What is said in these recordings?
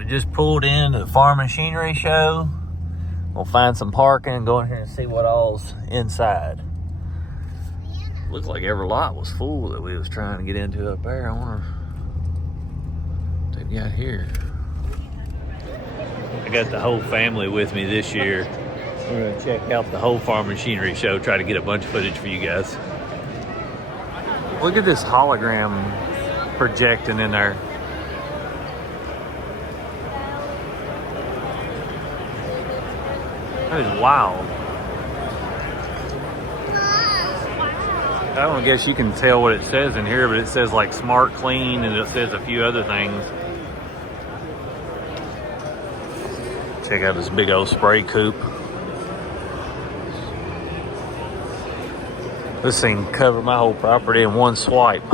We just pulled into the farm machinery show. We'll find some parking and go in here and see what all's inside. Looks like every lot was full that we was trying to get into up there. I wonder what they've got here. I got the whole family with me this year. We're gonna check out the whole farm machinery show, try to get a bunch of footage for you guys. Look at this hologram projecting in there. That is wild. I don't guess you can tell what it says in here, but it says like smart clean and it says a few other things. Check out this big old spray coupe. This thing covered my whole property in one swipe.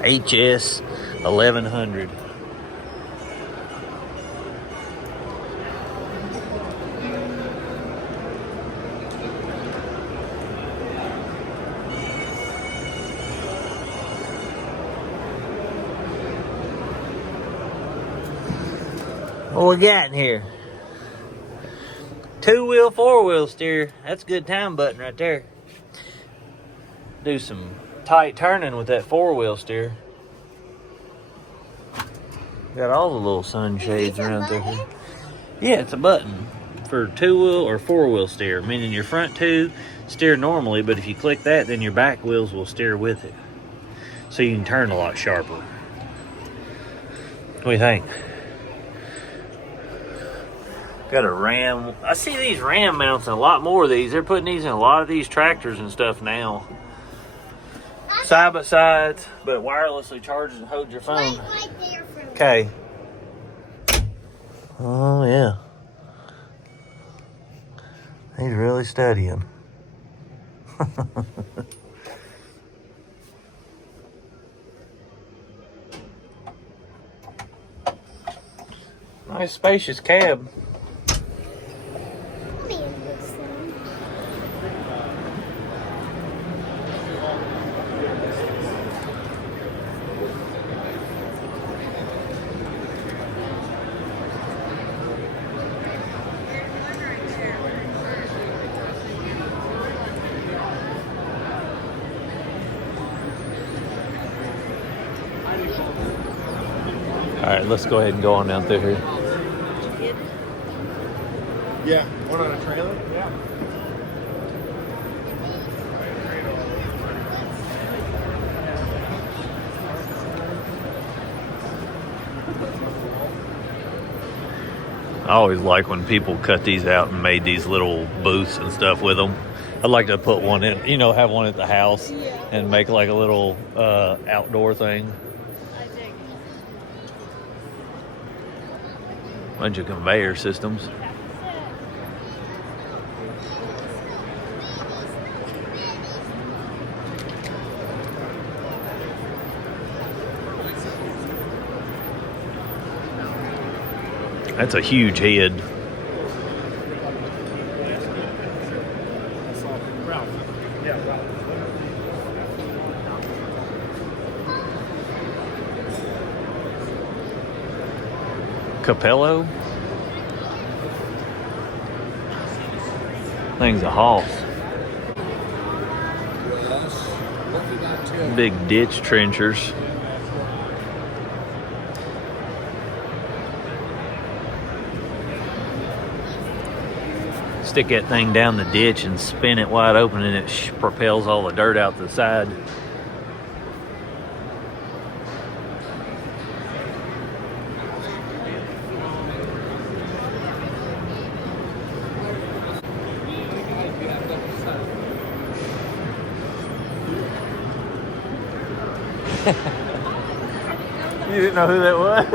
HS 1100. What we got in here? 2-wheel, 4-wheel steer. That's a good time button right there. Do some tight turning with that 4-wheel steer. Got all the little sunshades around there. Yeah, it's a button for 2-wheel or 4-wheel steer, meaning your front two steer normally, but if you click that, then your back wheels will steer with it. So you can turn a lot sharper. What do you think? Got a ram. I see these ram mounts and a lot more of these. They're putting these in a lot of these tractors and stuff now. Side by sides, but wirelessly charges and hold your phone. Okay. Oh yeah. He's really studying. Nice spacious cab. All right, let's go ahead and go on down through here. Yeah, one on a trailer? Yeah. I always like when people cut these out and made these little booths and stuff with them. I'd like to put one in, you know, have one at the house and make like a little outdoor thing. Bunch of conveyor systems. That's a huge head. Capello? Thing's a hoss. Big ditch trenchers. Stick that thing down the ditch and spin it wide open and it propels all the dirt out the side. You didn't know who that was?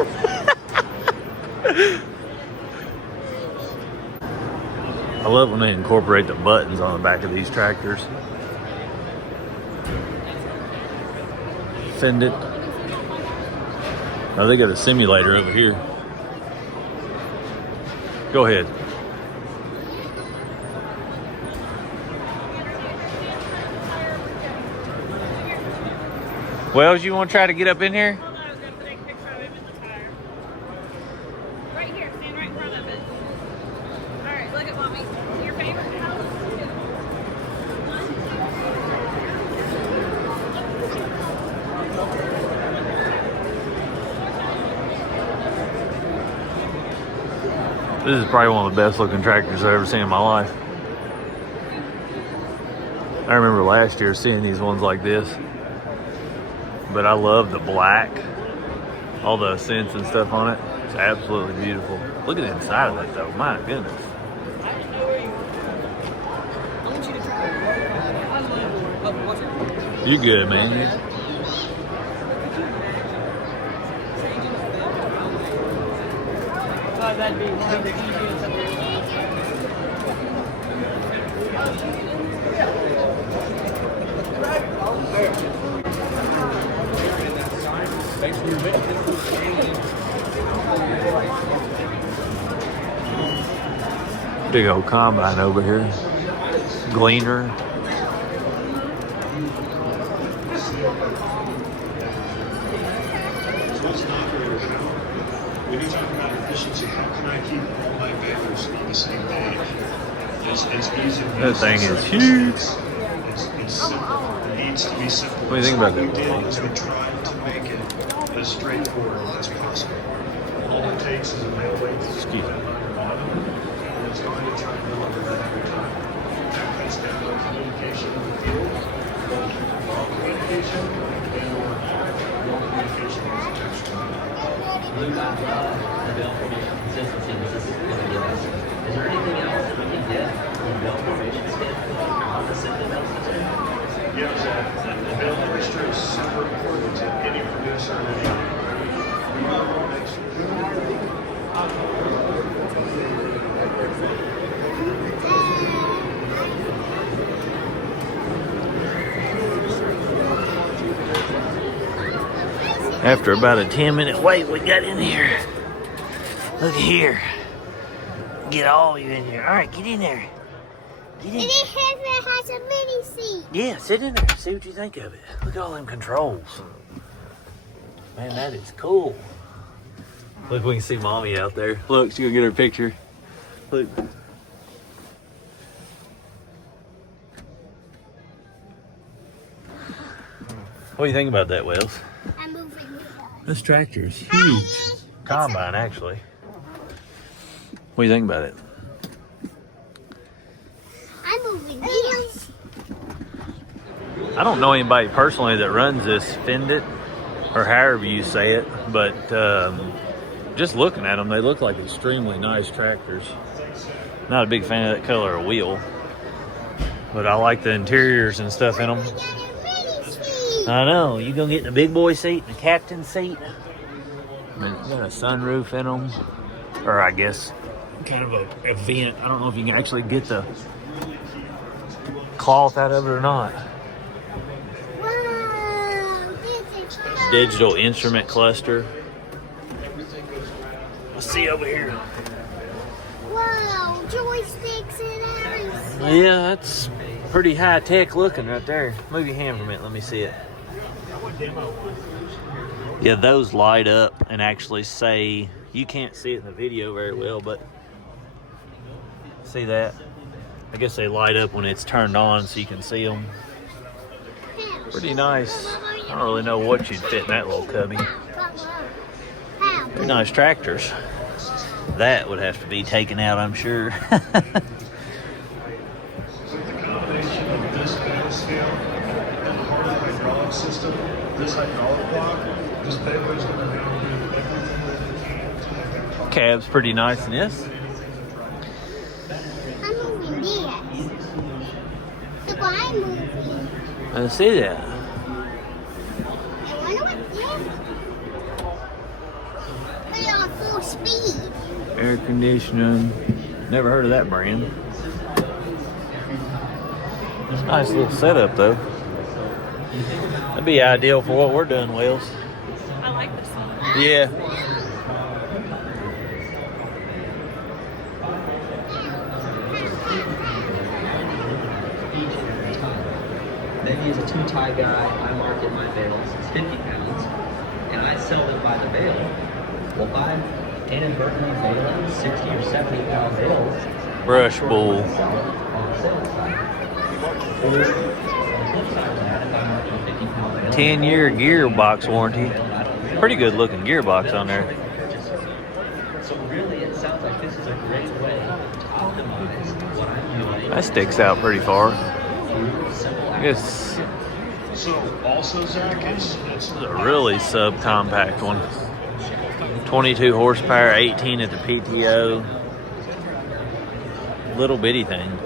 I love when they incorporate the buttons on the back of these tractors. Send it. Oh, they got a simulator over here. Go ahead. Wells, you want to try to get up in here? This is probably one of the best looking tractors I've ever seen in my life. I remember last year seeing these ones like this. But I love the black. All the scents and stuff on it. It's absolutely beautiful. Look at the inside of it though. My goodness. You're good, man. Big old combine over here. Gleaner. When you talk about efficiency, how can I keep all my vendors on the same page? It's easy. That thing is huge. It's simple. It needs to be simple. What do you think about that? What we did is we tried to make it as straightforward as possible. All it takes is a mail weight. Excuse me. And it's going to try to deliver that every time. That cuts down on communication in the field. Communication and communication is extra. The belt formation consistency this is going to give us. Is there anything else we can get from the belt formation standpoint? Something else to do? Yes, the belt moisture is super important to any producer and any we want to make sure. After about a 10-minute wait, we got in here. Look here. Get all you in here. All right, get in there. Get in. And it has a mini seat. Yeah, sit in there. See what you think of it. Look at all them controls. Man, that is cool. Look, we can see Mommy out there. Look, she's gonna get her picture. Look. What do you think about that, Wells? I'm moving it. This tractor is huge. Combine, actually. What do you think about it? I'm moving this. I don't know anybody personally that runs this Fendit, or however you say it, but just looking at them, they look like extremely nice tractors. Not a big fan of that color of wheel, but I like the interiors and stuff in them. We got a mini seat. I know, you gonna get the big boy seat and the captain seat. And it's got a sunroof in them, or I guess kind of a vent. I don't know if you can actually get the cloth out of it or not. Wow, this is fun. Digital instrument cluster. Let's see over here. Wow, joysticks and everything. Yeah, that's pretty high tech looking right there. Move your hand from it, let me see it. Yeah, those light up and actually say, you can't see it in the video very well, but see that? I guess they light up when it's turned on so you can see them. Pretty nice. I don't really know what you'd fit in that little cubby. Pretty nice tractors. That would have to be taken out, I'm sure. The combination of this bed scale and the heart of the hydraulic system, this hydraulic block, this paper is going to now do everything that it can to make that car. Cab's pretty nice in this. I'm moving this. Look what I'm moving. I see that. I wonder what this. Put it on full speed. Air conditioning. Never heard of that brand. It's a nice little setup though. That'd be ideal for what we're doing, Wells. I like this one. Yeah. Maybe as a two-tie guy, I market my bales as 50 pounds, and I sell them by the bale. Well, if I'm inadvertently baling 60 or 70 pound bales, Brush bull. on the sales side. Or on the flip side of that, if I'm marking 50 pound bales, 10-year gearbox warranty. Pretty good looking gearbox on there. So really, it's sounds like this is a great way to optimize what I'm doing. That sticks out pretty far. Simple I guess So also, Zach, it's this is a really subcompact one. 22 horsepower, 18 at the PTO. Little bitty thing.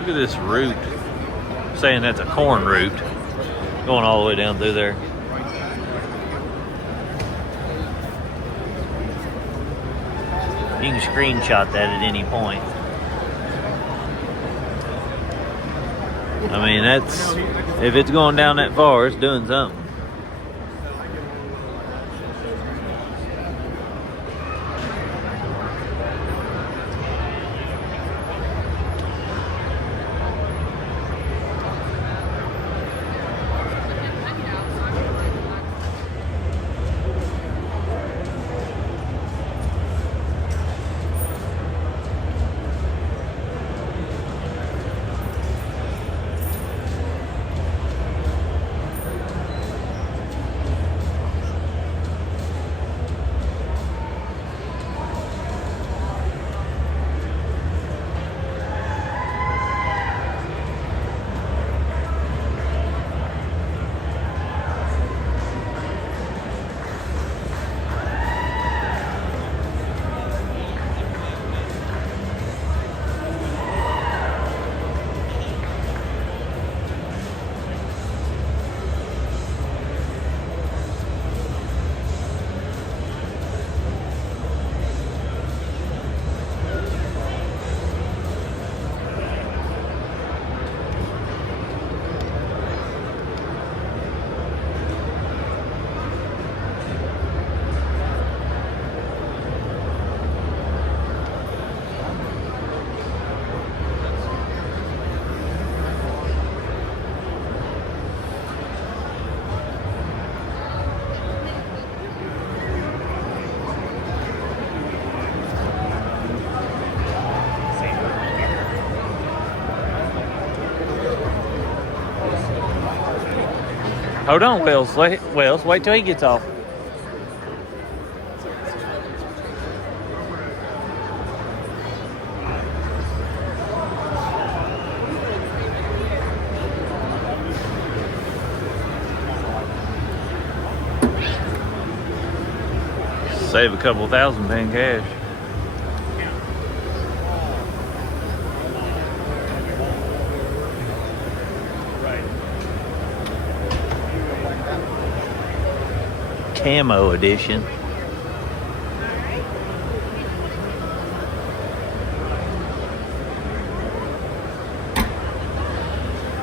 Look at this root. I'm saying that's a corn root going all the way down through there. You can screenshot that at any point. I mean, that's, if it's going down that far, it's doing something. Hold on, Wells. Wait till he gets off. Save a couple thousand paying cash. Camo edition.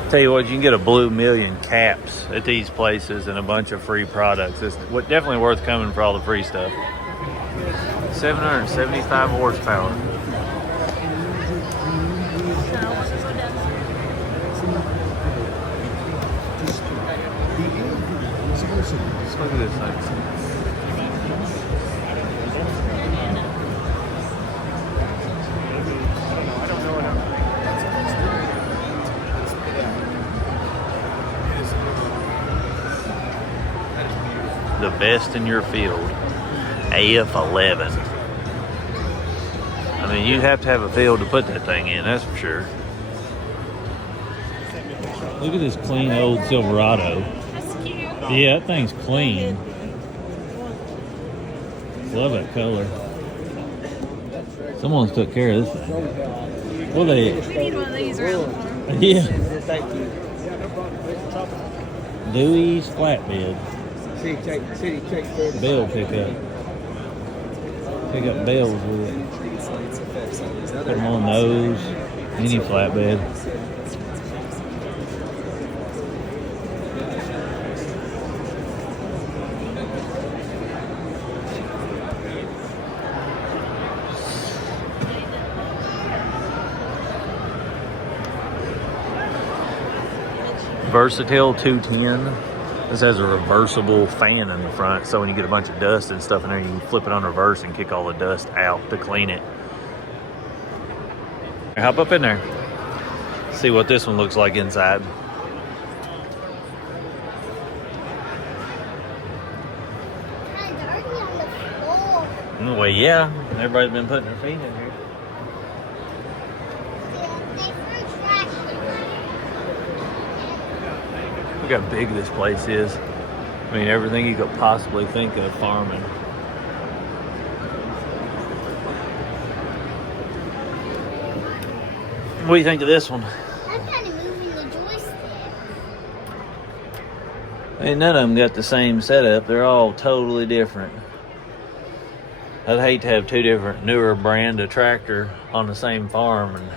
Tell you what, you can get a blue million caps at these places and a bunch of free products. It's definitely worth coming for all the free stuff. 775 horsepower. Look at this thing. The best in your field. AF11. I mean, you have to have a field to put that thing in, that's for sure. Look at this clean old Silverado. That's cute. Yeah, that thing's clean. Love that color. Someone's took care of this thing. Well, they. We need one of these around the farm. Yeah. Dewey's flatbed. Bell pickup. Pick up bells with it. Put them on those. Any flatbed. Versatile 210. This has a reversible fan in the front, so when you get a bunch of dust and stuff in there, you can flip it on reverse and kick all the dust out to clean it. Hop up in there. See what this one looks like inside. Kind of dirty on the floor. Well, yeah. Everybody's been putting their feet in here. They threw trash in. Look how big this place is. I mean, everything you could possibly think of farming. What do you think of this one? I'm kind of moving the joystick. Ain't none of them got the same setup. They're all totally different. I'd hate to have two different newer brand of tractor on the same farm and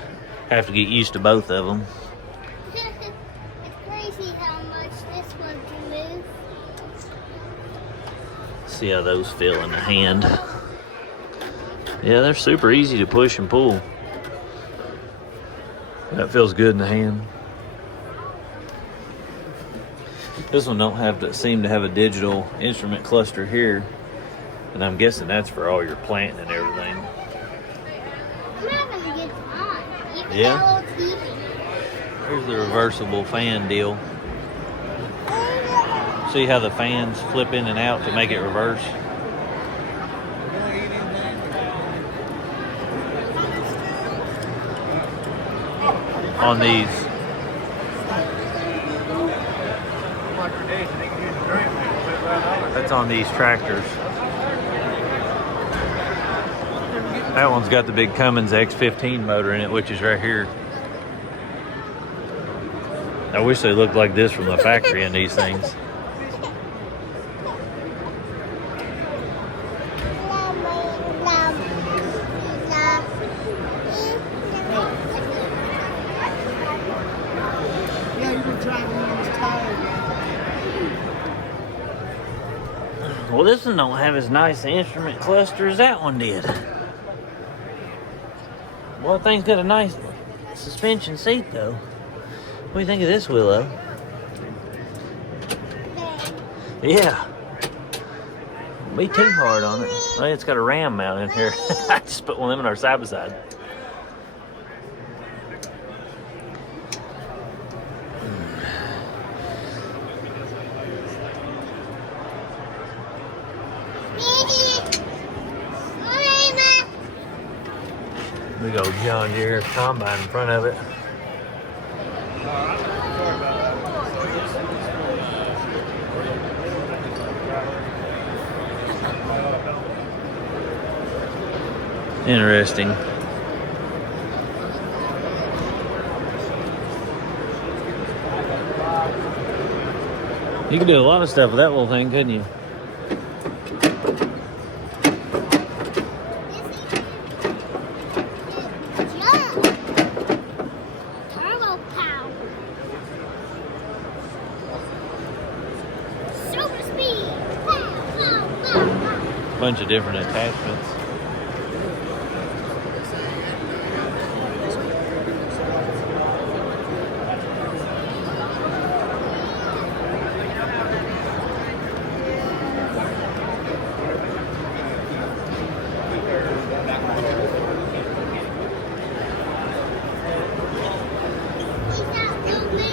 have to get used to both of them. It's crazy how much this one can move. See how those feel in the hand. Yeah, they're super easy to push and pull. That feels good in the hand. This one don't have to seem to have a digital instrument cluster here, and I'm guessing that's for all your planting and everything. I'm having a good time. Even Yeah? the little TV. Here's the reversible fan deal. See how the fans flip in and out to make it reverse? On these. That's on these tractors. That one's got the big Cummins X15 motor in it, which is right here. I wish they looked like this from the factory in these things. Well, this one don't have as nice an instrument cluster as that one did. Well, that thing's got a nice suspension seat, though. What do you think of this, Willow? Yeah. Be too hard on it. Well, it's got a ram mount in here. I just put one of them in our side by side. Big old John Deere combine in front of it. Interesting. You could do a lot of stuff with that little thing, couldn't you? Turbo power. Super speed. Bunch of different attachments.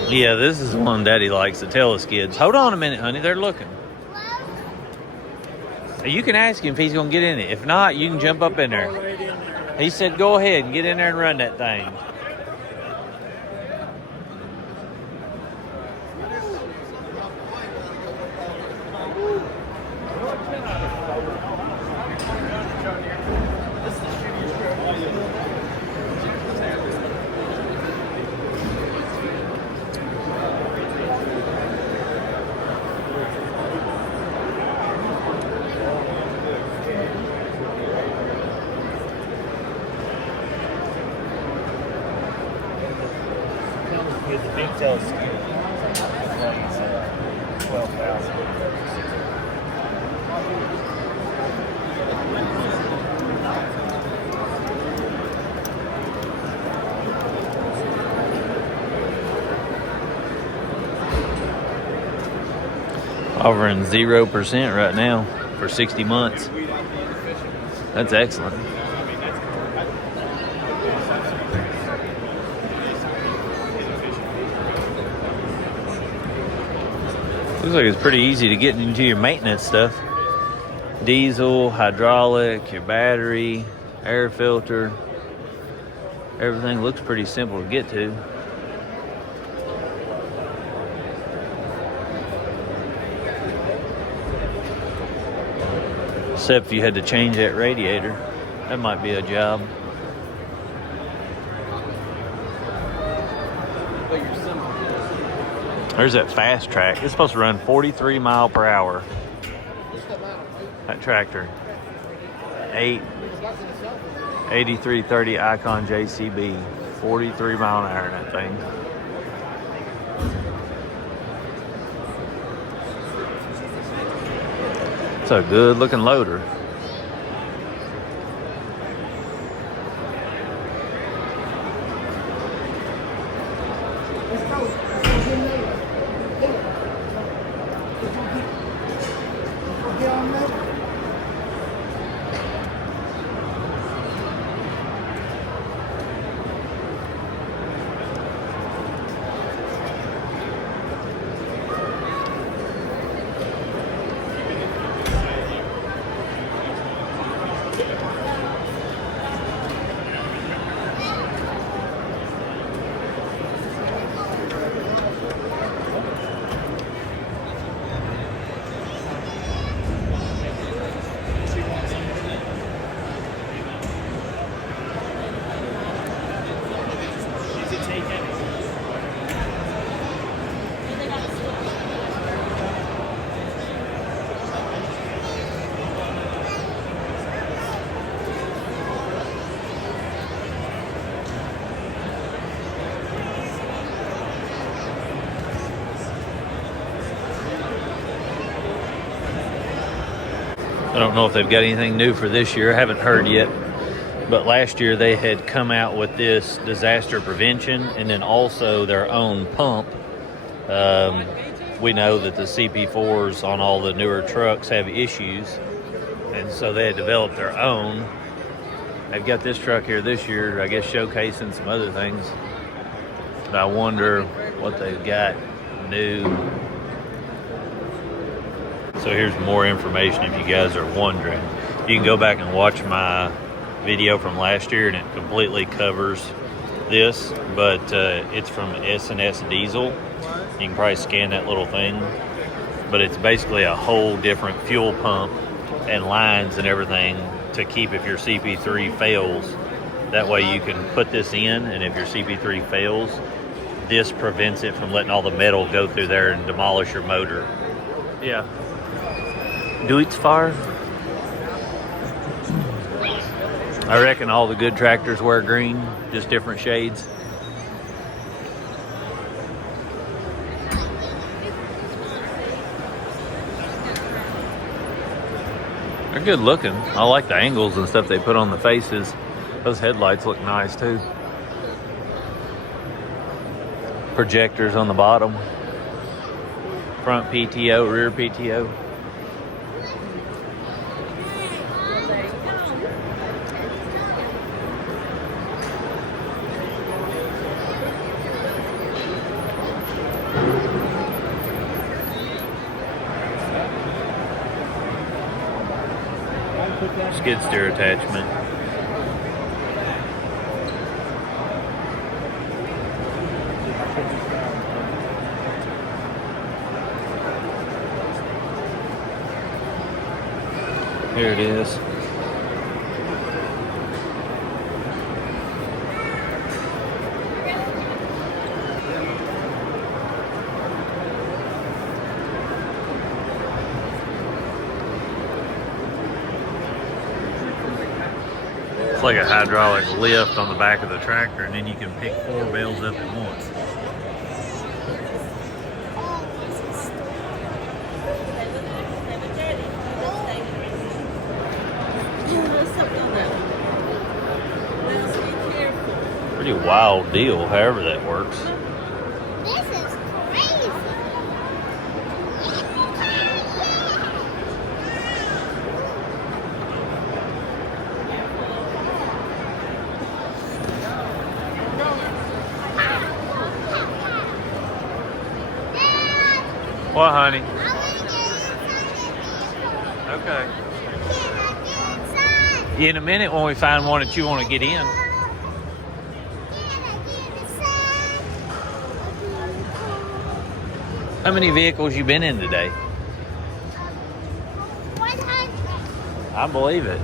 Yeah, this is the one Daddy likes, the teleskids. Hold on a minute, honey. They're looking. You can ask him if he's going to get in it. If not, you can jump up in there. He said go ahead and get in there and run that thing. The big teleskid. Offering 0% right now for 60 months. That's excellent. Looks like it's pretty easy to get into your maintenance stuff. Diesel, hydraulic, your battery, air filter. Everything looks pretty simple to get to. Except if you had to change that radiator. That might be a job. There's that fast track. It's supposed to run 43 mile per hour. That tractor. 8330 Icon JCB. 43 mile an hour in that thing. It's a good looking loader. I don't know if they've got anything new for this year. I haven't heard yet. But last year they had come out with this disaster prevention and then also their own pump. We know that the CP4s on all the newer trucks have issues. And so they had developed their own. They've got this truck here this year, I guess showcasing some other things. But I wonder what they've got new. So here's more information if you guys are wondering. You can go back and watch my video from last year and it completely covers this, but it's from S&S Diesel. You can probably scan that little thing, but it's basically a whole different fuel pump and lines and everything to keep if your CP3 fails. That way you can put this in, and if your CP3 fails, this prevents it from letting all the metal go through there and demolish your motor. Yeah. Duitsfar. I reckon all the good tractors wear green, just different shades. They're good looking. I like the angles and stuff they put on the faces. Those headlights look nice too. Projectors on the bottom. Front PTO, rear PTO. Skid steer attachment. Here it is. It's like a hydraulic lift on the back of the tractor, and then you can pick 4 bales up at once. Pretty wild deal, however that works. This is crazy. What, honey? I want to get inside. Okay. Can I get inside? In a minute when we find one that you want to get in. Can I get inside? How many vehicles you been in today? 100. I believe it.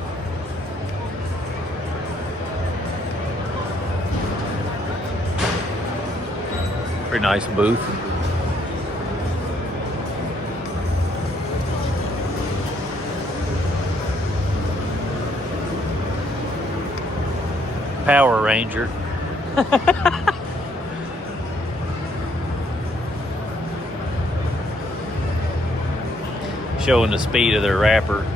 Pretty nice booth. Power Ranger. Showing the speed of their wrapper.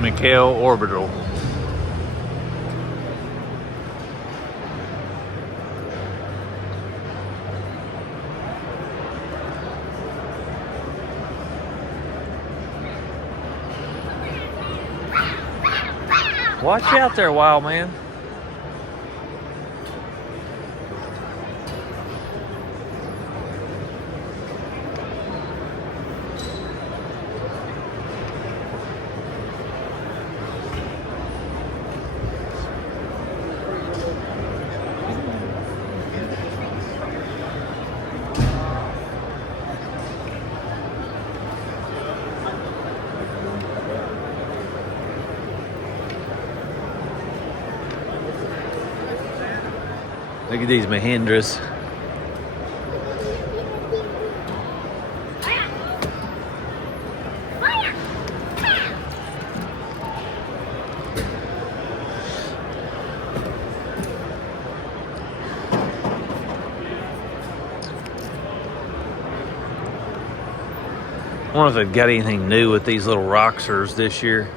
McHale Orbital. Watch out there, wild man. Look at these Mahindras. I wonder if they've got anything new with these little Roxers this year.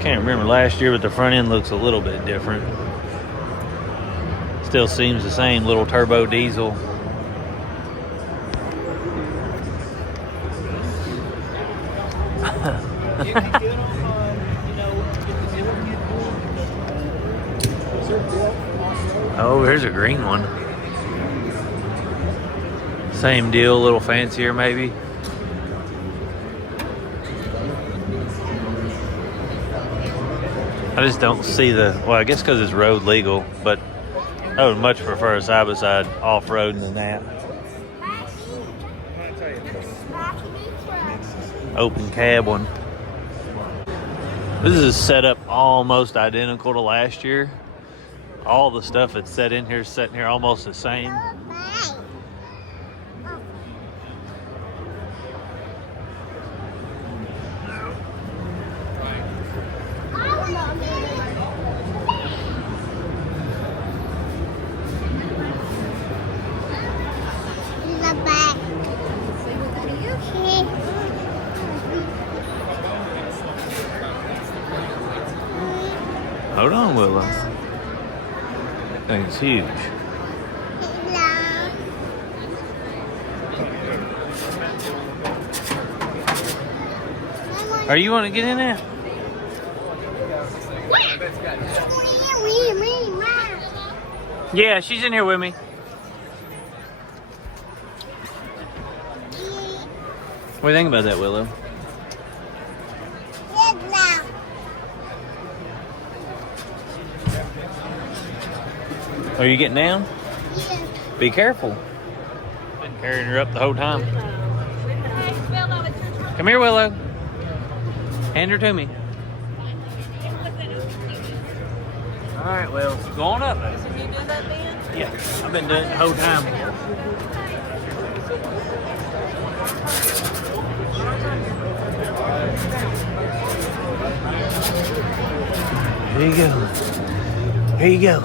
Can't remember last year, but the front end looks a little bit different. Still seems the same, little turbo diesel. Oh, here's a green one. Same deal, a little fancier maybe. I just don't see the, well, I guess because it's road legal, but I would much prefer a side-by-side off-road than that. Open cab one. This is set up almost identical to last year. All the stuff that's set in here is set in here almost the same. Hold on, Willow. That thing's huge. Are you want to get in there? Yeah, she's in here with me. What do you think about that, Willow? Are you getting down? Yeah. Be careful. Been carrying her up the whole time. Come here, Willow. Hand her to me. right, well, go on up. So you do that then? Yeah, I've been doing it the whole time. Here you go. Here you go.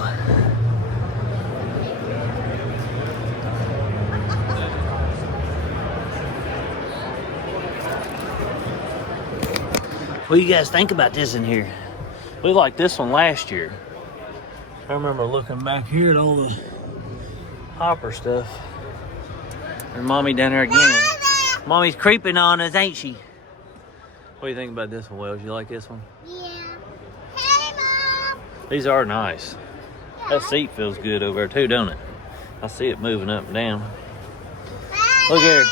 What do you guys think about this in here? We liked this one last year. I remember looking back here at all the hopper stuff. And Mommy down there again. Mommy's creeping on us, ain't she? What do you think about this one, Wells? You like this one? Yeah. Hey, Mom. These are nice. That seat feels good over there too, don't it? I see it moving up and down. Look here.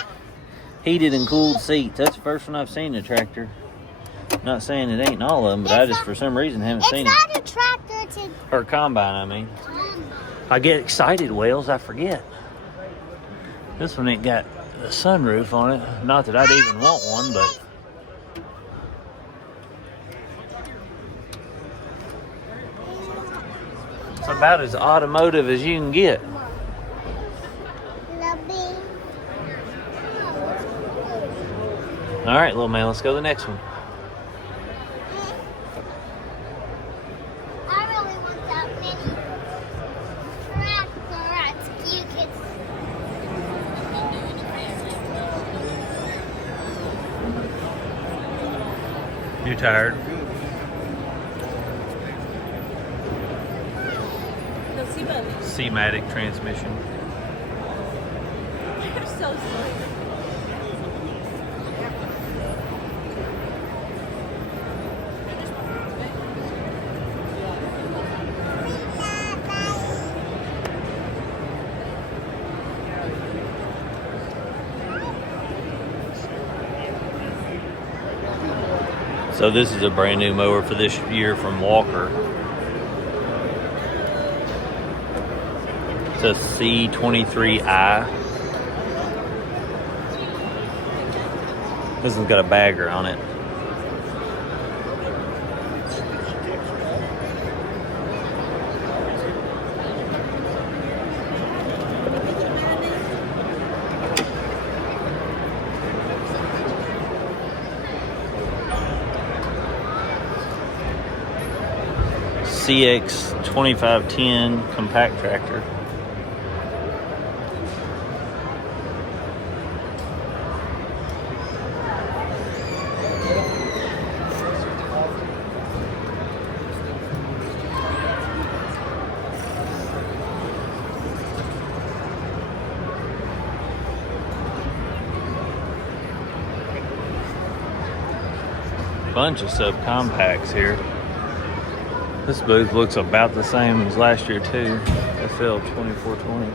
Heated and cooled seats. That's the first one I've seen in a tractor. Not saying it ain't in all of them, but I just for some reason haven't seen it. It's not a tractor to Or combine, I mean. combine. I get excited, Wells, I forget. This one ain't got a sunroof on it. Not that I'd even want one, but... It's about as automotive as you can get. Lovey. All right, little man, let's go to the next one. I really want that mini tractor. It's cute. You tired? No, see, buddy. C-Matic transmission. You're so sweet. So this is a brand new mower for this year from Walker. It's a C23i. This one's got a bagger on it. CX 2510 compact tractor. Bunch of subcompacts here. This booth looks about the same as last year too. FL 2420.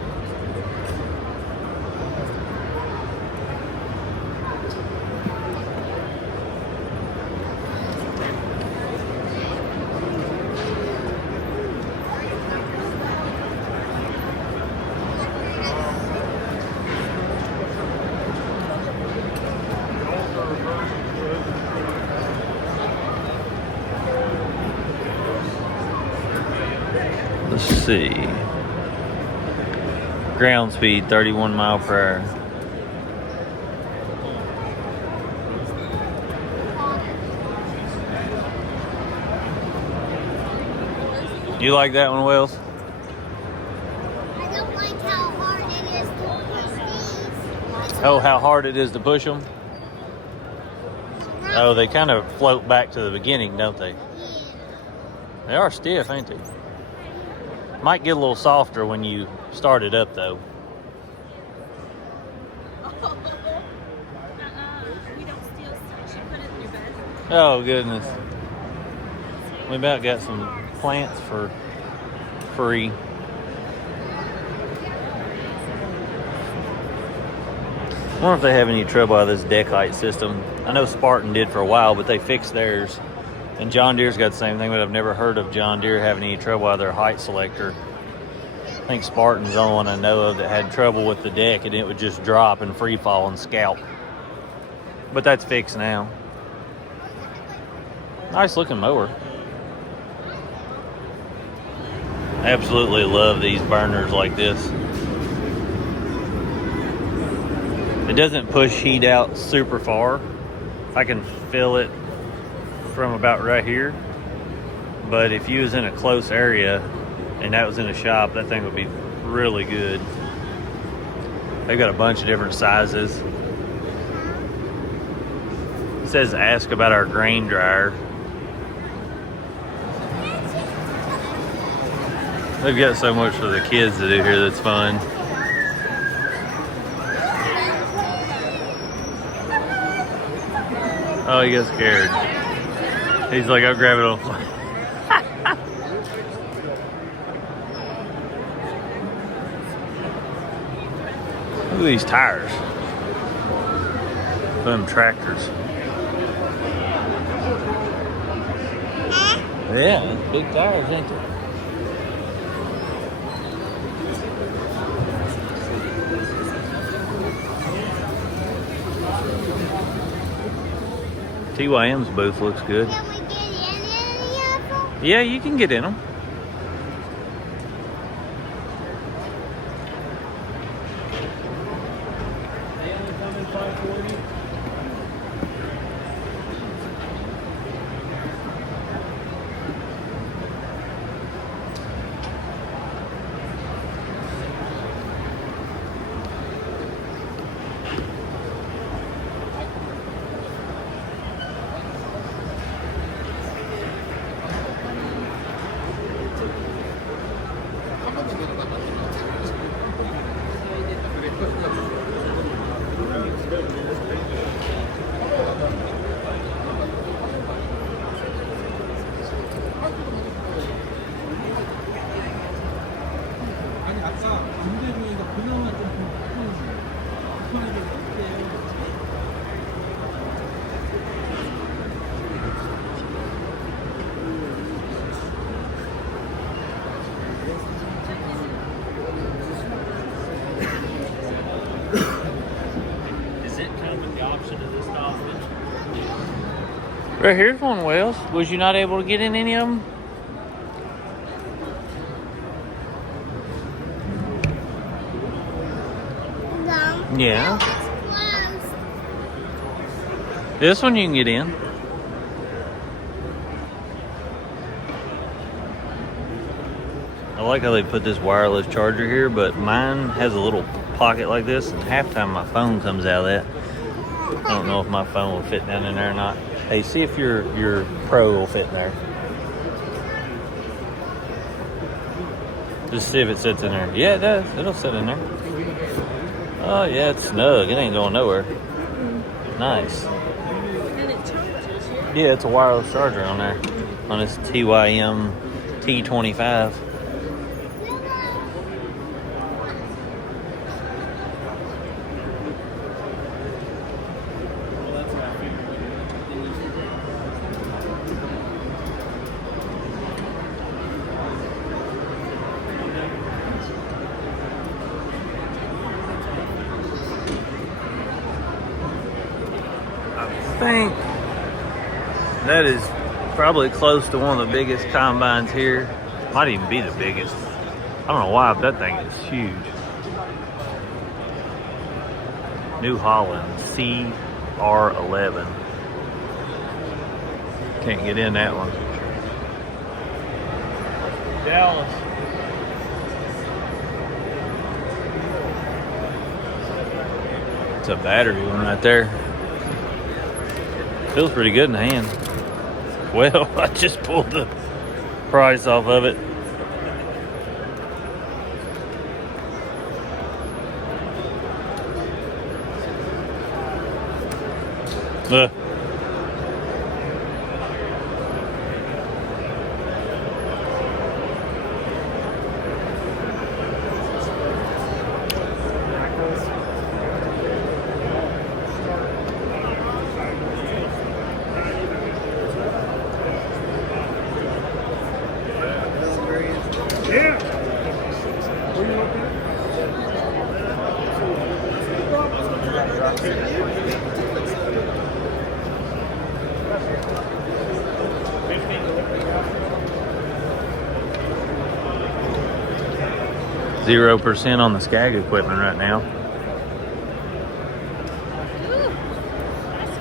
Let's see. Ground speed 31 mile per hour. You like that one, Wells? I don't like how hard it is to push these. Oh, how hard it is to push them? Oh, they kind of float back to the beginning, don't they? Yeah. They are stiff, ain't they? Might get a little softer when you start it up, though. We don't steal stuff. She put it in your bed. Oh, goodness. We about got some plants for free. I wonder if they have any trouble with this deck height system. I know Spartan did for a while, but they fixed theirs. And John Deere's got the same thing, but I've never heard of John Deere having any trouble with their height selector. I think Spartan's the only one I know of that had trouble with the deck, and it would just drop and free fall and scalp. But that's fixed now. Nice looking mower. Absolutely love these burners like this. It doesn't push heat out super far. I can feel it from about right here. But if you was in a close area and that was in a shop, that thing would be really good. They've got a bunch of different sizes. It says ask about our grain dryer. They've got so much for the kids to do here that's fun. Oh, he got scared. He's like, I'll grab it on fly. Look at these tires. Them tractors. Yeah, that's big tires, ain't they? TYM's booth looks good. Can we get in any of them? Yeah, you can get in them. 아니 아까 김대중이가 그나마 좀 불편하게 했대요. Is it come with the option of this coffee? Right here's one, Wells. Was you not able to get in any of them? No. Yeah. It's closed. This one you can get in. I like how they put this wireless charger here, but mine has a little pocket like this, and half time my phone comes out of that. I don't know if my phone will fit down in there or not. Hey, see if your Pro will fit in there. Just see if it sits in there. Yeah, it does. It'll sit in there. Oh, yeah, it's snug. It ain't going nowhere. Nice. And it charges, yeah. Yeah, it's a wireless charger on there. On this TYM T25. I think that is probably close to one of the biggest combines here. Might even be the biggest. I don't know why, but that thing is huge. New Holland CR11. Can't get in that one. Dallas. It's a battery one right there. Feels pretty good in the hand. Well, I just pulled the price off of it. 0% on the Skag equipment right now. Ooh, that's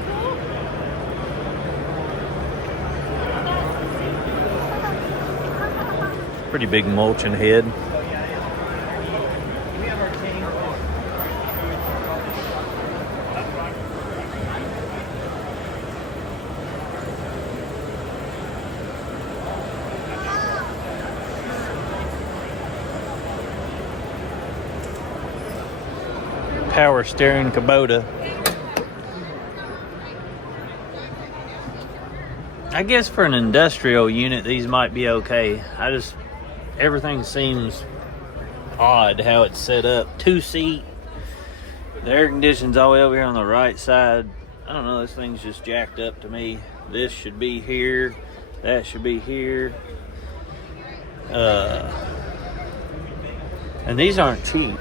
cool. Pretty big mulching head. Power steering Kubota. I guess for an industrial unit, these might be okay. Everything seems odd how it's set up. 2-seat. The air conditioning's all the way over here on the right side. I don't know, this thing's just jacked up to me. This should be here. That should be here. And these aren't cheap.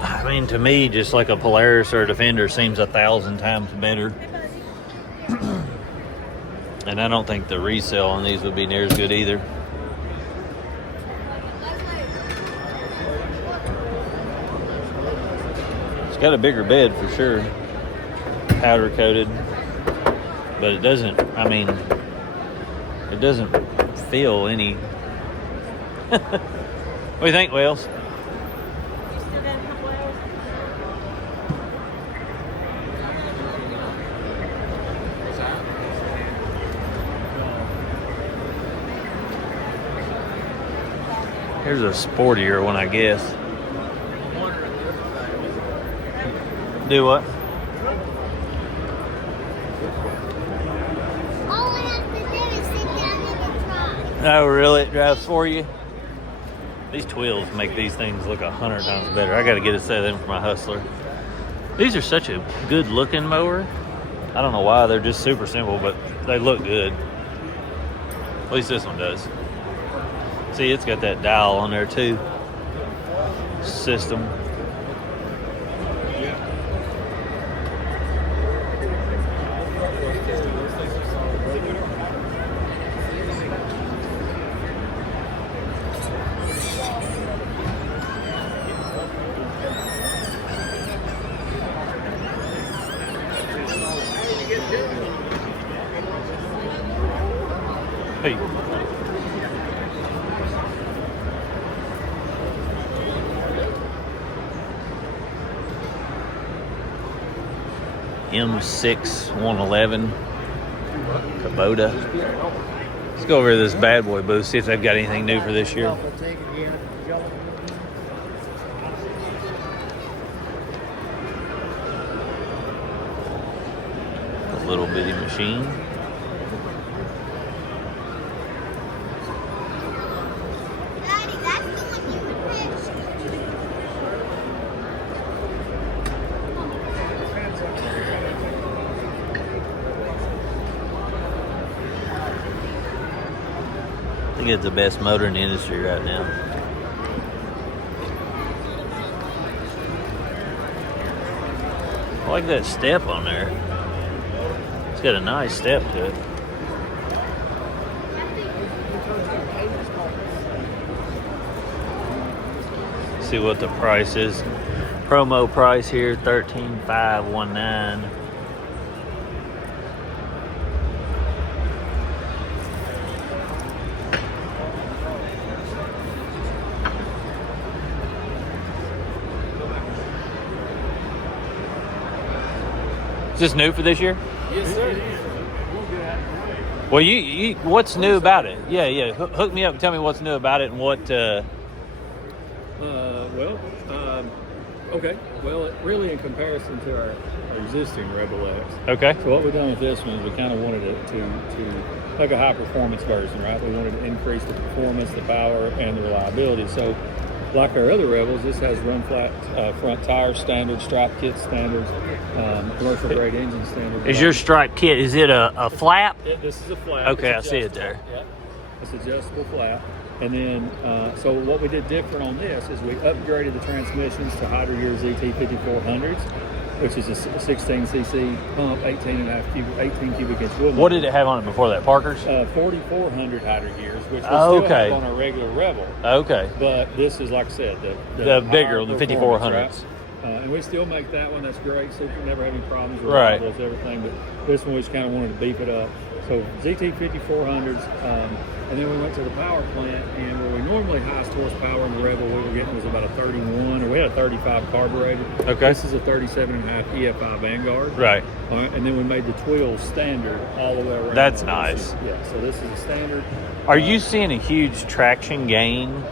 I mean, to me, just like a Polaris or a Defender seems 1,000 times better. And I don't think the resale on these would be near as good either. It's got a bigger bed for sure. Powder coated. But it doesn't, I mean, it doesn't feel any. What do you think, Wells? Here's a sportier one, I guess. Do what? All I have to do is sit down and drive. Oh, really? It drives for you? These twills make these things look 100 times better. I got to get a set of them for my Hustler. These are such a good looking mower. I don't know why. They're just super simple, but they look good. At least this one does. See, it's got that dial on there too. System. Hey. M6 111 Kubota. Let's go over to this bad boy booth, see if they've got anything new for this year. A little bitty machine. Daddy, that's the one you picked. I think it's the best motor in the industry right now. I like that step on there. It's got a nice step to it. See what the price is. Promo price here, $13,519. Is this new for this year? Yes, sir. Well, you what's new about it? Yeah. Hook me up and tell me what's new about it and what. Okay. Well, really in comparison to our existing Rebel X. Okay. So what we've done with this one is we kind of wanted it to like a high performance version, right? We wanted to increase the performance, the power, and the reliability. So like our other Rebels, this has run flat front tires standard, stripe kit standards, commercial grade engine standard. Is your stripe kit? Is it a flap? This is a flap. Okay, It's I see it there. adjustable. Yep. It's adjustable flap. And then, so what we did different on this is we upgraded the transmissions to Hydra Gear ZT5400s. which is a 16cc pump, 18 cubic inch wheel motor. What did it have on it before that? Parker's? 4,400 hydro gears, which we Oh, still okay. have on our regular Rebel. Okay. But this is, like I said, The bigger, higher the performance, 5400s. right? And we still make that one. That's great. So we never have any problems with Right. all those, everything. But this one, we just kind of wanted to beef it up. So ZT 5400s. And then we went to the power plant, and where we normally highest horsepower in the Rebel we were getting was about a 31, or we had a 35 carburetor. Okay. This is a 37.5 EFI Vanguard. Right. And then we made the twills standard all the way around. That's nice. Yeah, so this is a standard. Are you seeing a huge traction gain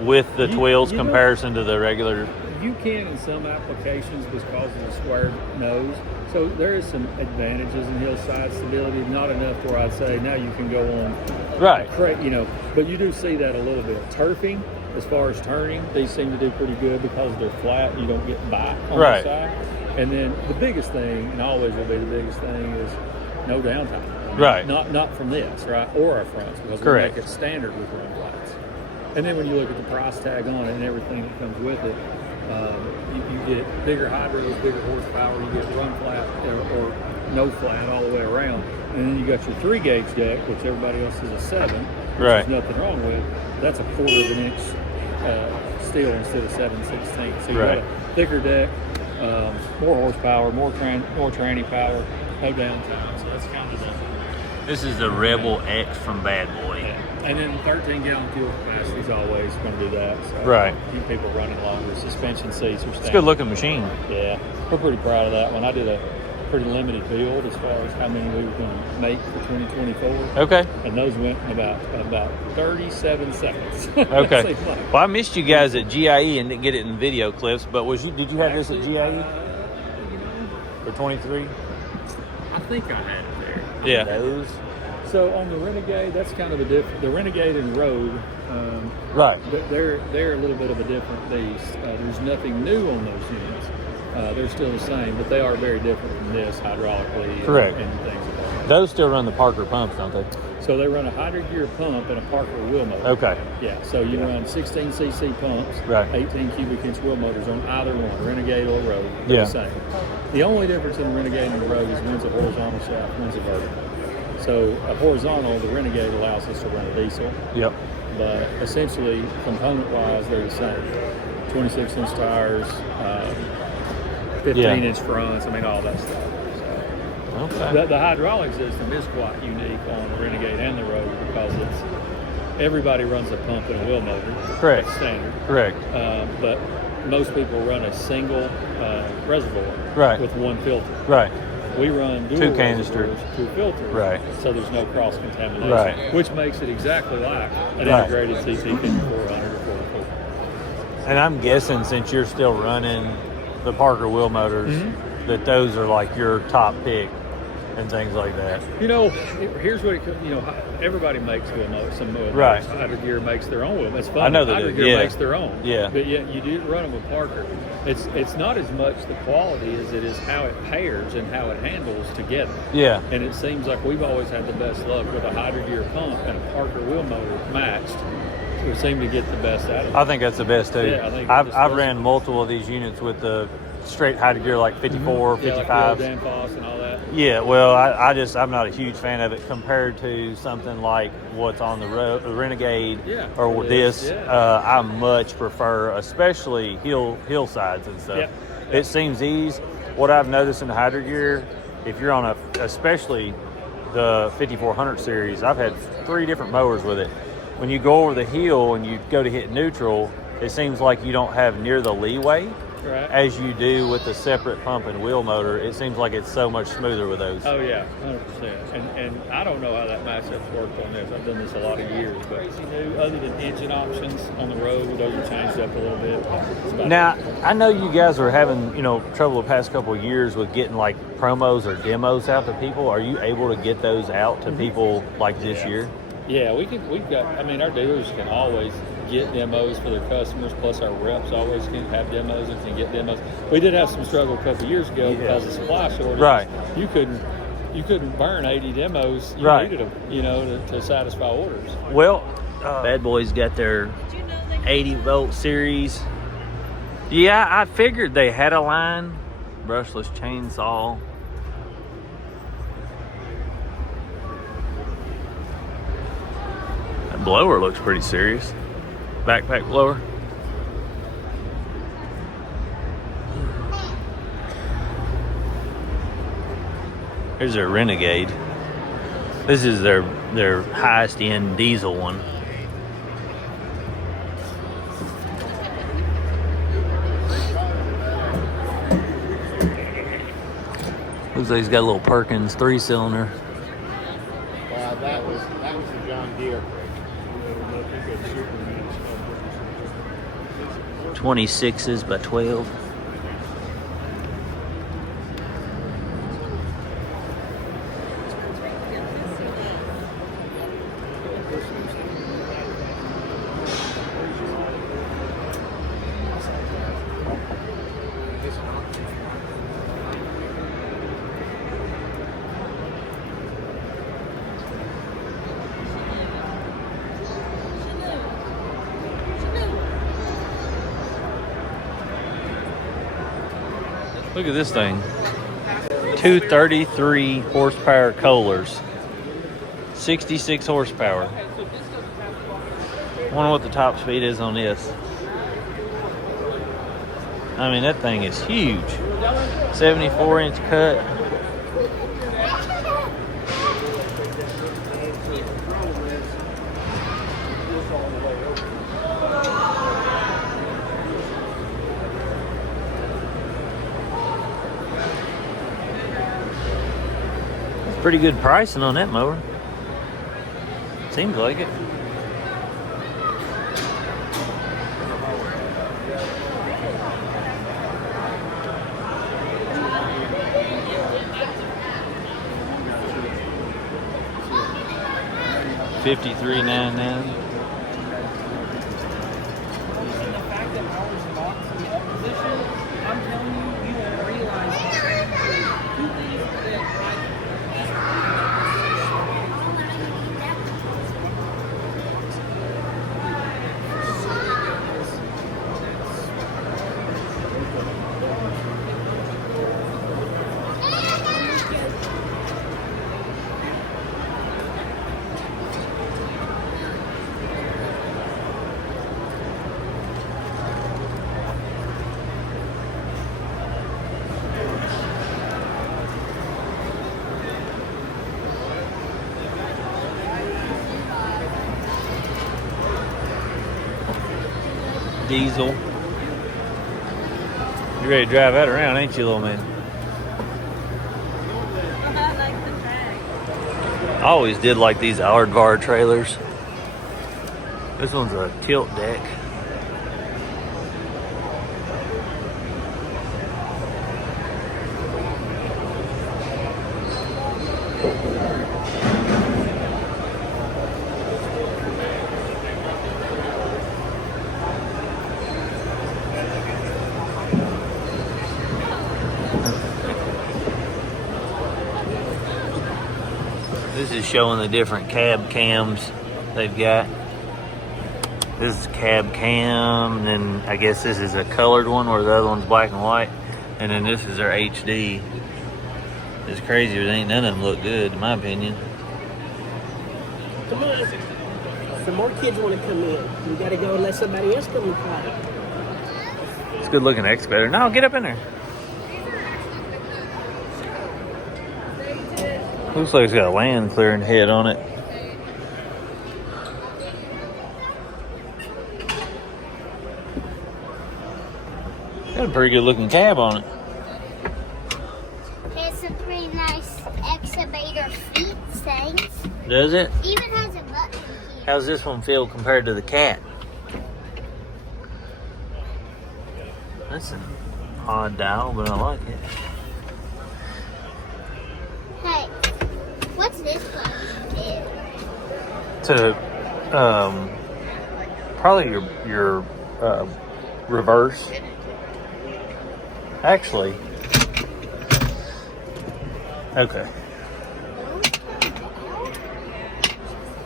with the twills you know- comparison to the regular? You can in some applications because of the square nose. So there is some advantages in hillside stability, not enough where I'd say now you can go on, Right. you know, but you do see that a little bit. Turfing, as far as turning, these seem to do pretty good because they're flat. You don't get bite on Right. the side. And then the biggest thing, and always will be the biggest thing, is no downtime. I mean, Right. Not from this, right, or our fronts, because Correct. we make it standard with run flats. And then when you look at the price tag on it and everything that comes with it, you get bigger hydros, bigger horsepower, you get run flat or no flat all the way around. And then you got your 3-gauge deck, which everybody else is a 7, which Right. there's nothing wrong with. That's a 1/4 of an inch steel instead of 7/16. So you Right. got a thicker deck, more horsepower, more tranny power, no downtime. So that's kind of the... This is the Rebel X from Bad Boy. And then 13-gallon fuel capacity is always going to do that. So Right. Keep people running longer. Suspension seats are standard. It's a good looking machine. Yeah, we're pretty proud of that one. I did a pretty limited build as far as how many we were going to make for 2024. Okay. And those went in about 37 seconds. Okay. Seems like. Well, I missed you guys at GIE and didn't get it in video clips, but did you have this at GIE for 23? I think I had it there. Yeah. Those. So on the Renegade, that's kind of a different. The Renegade and Rogue, Right. they're a little bit of a different beast. There's nothing new on those units. They're still the same, but they are very different from this hydraulically. Correct. And things like that. Those still run the Parker pumps, don't they? So they run a 100-gear pump and a Parker wheel motor. Okay. Yeah. So you run 16cc pumps, Right. 18 cubic inch wheel motors on either one, Renegade or Rogue. They're Yeah. the same. The only difference in the Renegade and the Rogue is one's a horizontal shaft, one's a vertical. So a horizontal, the Renegade allows us to run a diesel, Yep. but essentially component-wise, they're the same. 26-inch tires, 15-inch fronts. I mean, all that stuff. So Okay. the hydraulic system is quite unique on the Renegade and the Rogue because everybody runs a pump and a wheel motor. Correct. That's standard. Correct. But most people run a single reservoir Right. with one filter. Right. We run dual Two canisters. reservoirs, two filters, Right. so there's no cross-contamination, Right. which makes it exactly like an Right. integrated CC 5400 or 44. And I'm guessing since you're still running the Parker wheel motors, that those are like your top pick and things like that. You know, here's what everybody makes wheel motors. Some wheel Right. motors. Hydro Gear makes their own wheel. That's fun. I know they Hydro do, Gear yeah. makes their own. Yeah. But yet you do run them with Parker. It's not as much the quality as it is how it pairs and how it handles together. Yeah. And it seems like we've always had the best luck with a Hydro Gear pump and a Parker wheel motor matched. We seem to get the best out of it. I think that's the best too. Yeah, I think I've it's ran multiple of these units with the straight high gear like 54, Yeah, like 55. the old Danfoss and all that. Yeah, well, I'm not a huge fan of it compared to something like what's on the Renegade Yeah, or it this. is, yeah. I much prefer, especially hillsides and stuff. Yeah. It seems easy. What I've noticed in the hydro gear, if you're on especially the 5400 series, I've had 3 different mowers with it. When you go over the hill and you go to hit neutral, it seems like you don't have near the leeway Right. as you do with the separate pump and wheel motor. It seems like it's so much smoother with those. Oh yeah, 100%. And I don't know how that matchup's worked on this. I've done this a lot of years, but other than engine options on the road, those are changed up a little bit. It's about Now, I know you guys are having, trouble the past couple of years with getting like promos or demos out to people. Are you able to get those out to people like this year? Yeah, our dealers can always get demos for their customers, plus our reps always can have demos and can get demos. We did have some struggle a couple of years ago because of supply shortages. Right. You couldn't burn 80 demos. You Right. needed them, to satisfy orders. Well, Bad Boys got their Did you know they 80 volt series. Yeah, I figured they had a line, brushless chainsaw. That blower looks pretty serious. Backpack blower. Here's their Renegade. This is their highest end diesel one. Looks like he's got a little Perkins 3-cylinder. That was the John Deere. 26s by 12. Look at this thing. 233 horsepower Kohlers. 66 horsepower. Wonder what the top speed is on this. I mean, that thing is huge. 74-inch cut. Pretty good pricing on that mower. Seems like it. $53.99. Diesel. You ready to drive that around, ain't you, little man? I like the bag. I always did like these Aardvark trailers. This one's a tilt deck. This is showing the different cab cams they've got. This is cab cam, and then I guess this is a colored one where the other one's black and white. And then this is their HD. It's crazy, but ain't none of them look good, in my opinion. Come on. Some more kids want to come in. We got to go and let somebody else come and play. It's a good looking excavator. No, get up in there. Looks like it's got a land clearing head on it. Got a pretty good looking cab on it. It's a pretty nice excavator feet things. Does it? Even has a button here. How's this one feel compared to the cat? That's an odd dial, but I like it. Hey, what's this one? To probably your reverse. Actually, okay.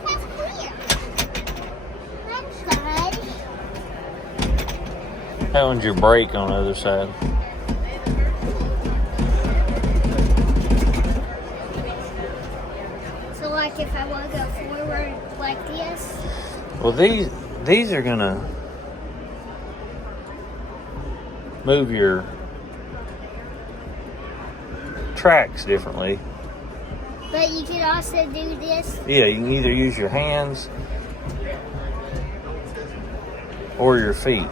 That's clear. That's good. That one's your brake on the other side. if I want to go forward like this. Well, these are gonna move your tracks differently. But you can also do this. Yeah, you can either use your hands or your feet.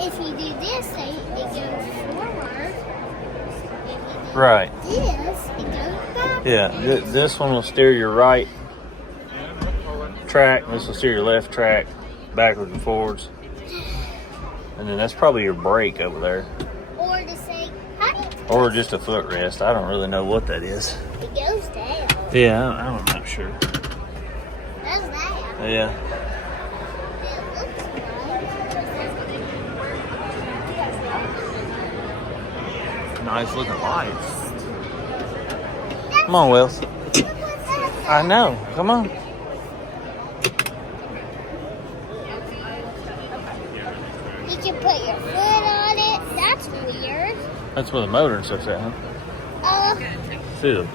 If you do this, it goes forward. If you do Right. this, it goes back. Yeah, this one will steer your right track, and this will steer your left track backwards and forwards. And then that's probably your brake over there. Or to say, how do you Or just a footrest. I don't really know what that is. It goes down. Yeah, I'm not sure. Does that? Yeah. It looks like. Nice looking lights. Come on, Wills. I know. Come on. You can put your foot on it. That's weird. That's where the motor and stuff's at, huh? See them.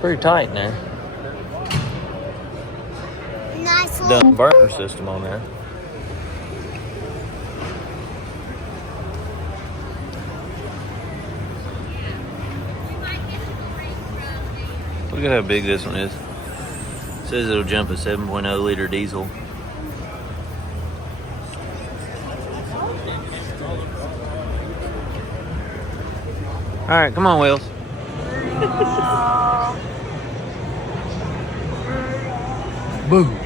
Pretty tight in there. Nice little. Done burner system on there. Look at how big this one is. It says it'll jump a 7.0 liter diesel. All right, come on, Wills. Boom.